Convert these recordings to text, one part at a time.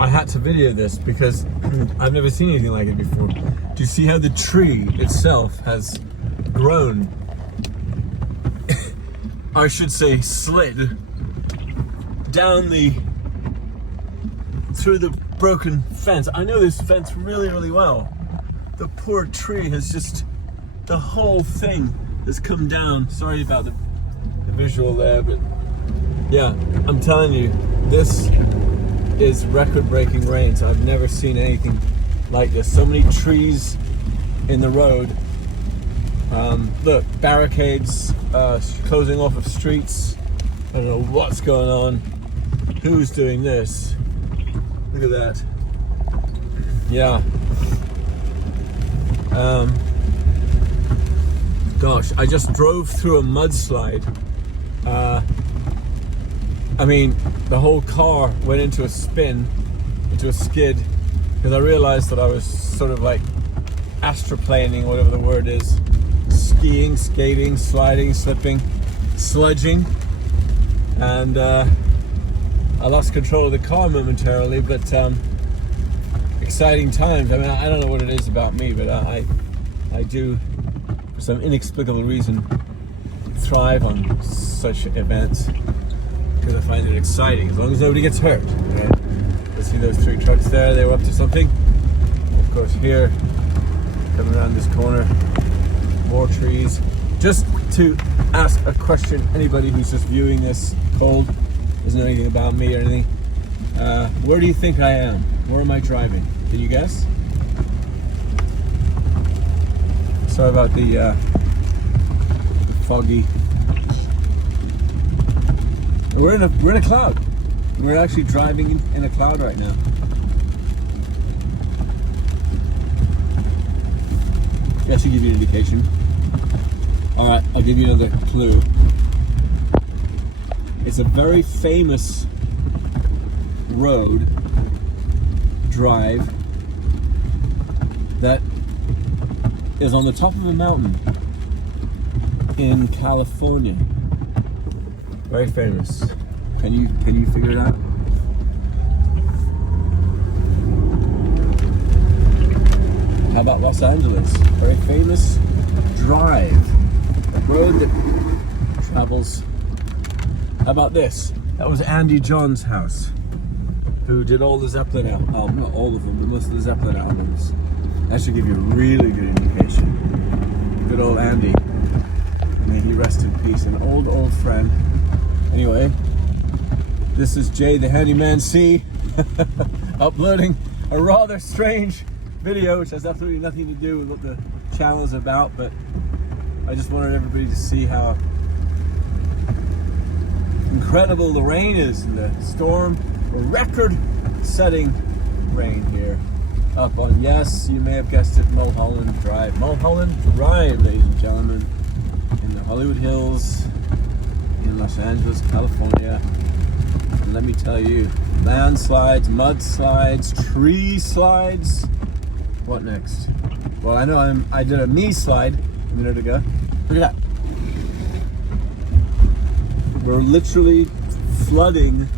I had to video this because I've never seen anything like it before. Do you see how the tree itself has grown? I should say slid down through the broken fence. I know this fence really, really well. The poor tree has just, the whole thing has come down. Sorry about the visual there, but yeah, I'm telling you, this is record-breaking rains. I've never seen anything like this. So many trees in the road. Look, barricades, closing off of streets. I don't know what's going on. Who's doing this? Look at that. Yeah. Gosh, I just drove through a mudslide. I mean, the whole car went into a spin, into a skid, because I realized that I was sort of like astroplaning, whatever the word is. Skiing, skating, sliding, slipping, sludging. And I lost control of the car momentarily, but exciting times. I mean, I don't know what it is about me, but I do, for some inexplicable reason, thrive on such events because I find it exciting, as long as nobody gets hurt. Okay? Let's see those 3 trucks there. They were up to something. Of course, here, coming around this corner, more trees. Just to ask a question, anybody who's just viewing this cold, doesn't know anything about me or anything, where do you think I am? Where am I driving? Can you guess? Sorry about the foggy. We're in a cloud. We're actually driving in a cloud right now. That should give you an indication. All right, I'll give you another clue. It's a very famous road, drive, that is on the top of a mountain in California. Very famous. Can you figure it out? How about Los Angeles? Very famous drive. A road that travels. How about this? That was Andy John's house, who did all the Zeppelin albums. Not all of them, but most of the Zeppelin albums. That should give you a really good indication. Good old Andy. May he rest in peace. An old friend. Anyway, this is Jay the Handyman C uploading a rather strange video, which has absolutely nothing to do with what the channel is about, but I just wanted everybody to see how incredible the rain is in the storm. Record-setting rain here. Up on, yes, you may have guessed it, Mulholland Drive. Mulholland Drive, ladies and gentlemen, in the Hollywood Hills, in Los Angeles, California. And let me tell you, landslides, mudslides, tree slides. What next? Well, I know I did a me slide a minute ago. Look at that. We're literally flooding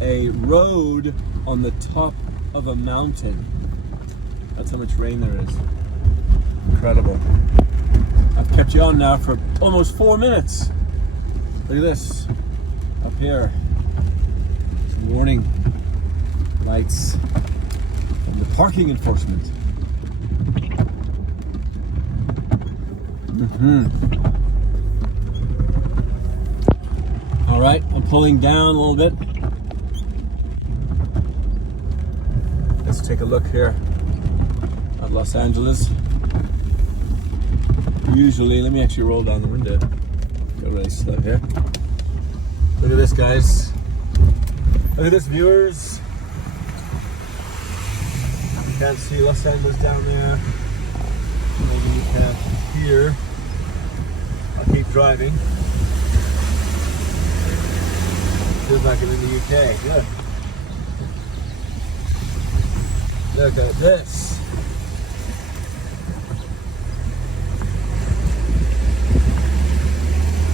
a road on the top of a mountain. That's how much rain there is. Incredible. I've kept you on now for almost 4 minutes. Look at this. Up here. Some warning lights from the parking enforcement. All right, I'm pulling down a little bit. Let's take a look here at Los Angeles. Usually, let me actually roll down the window. Go really slow here. Look at this, guys. Look at this, viewers. You can't see Los Angeles down there. Maybe you can't hear. I'll keep driving. Feels like I'm in the UK. Good. Look at this.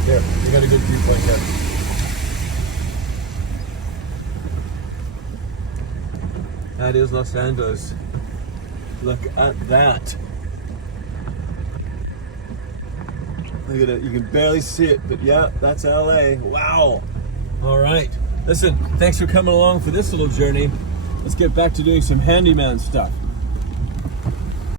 Here, we got a good viewpoint here. That is Los Angeles. Look at that. Look at it. You can barely see it, but yeah, that's LA. Wow. All right. Listen, thanks for coming along for this little journey. Let's get back to doing some handyman stuff.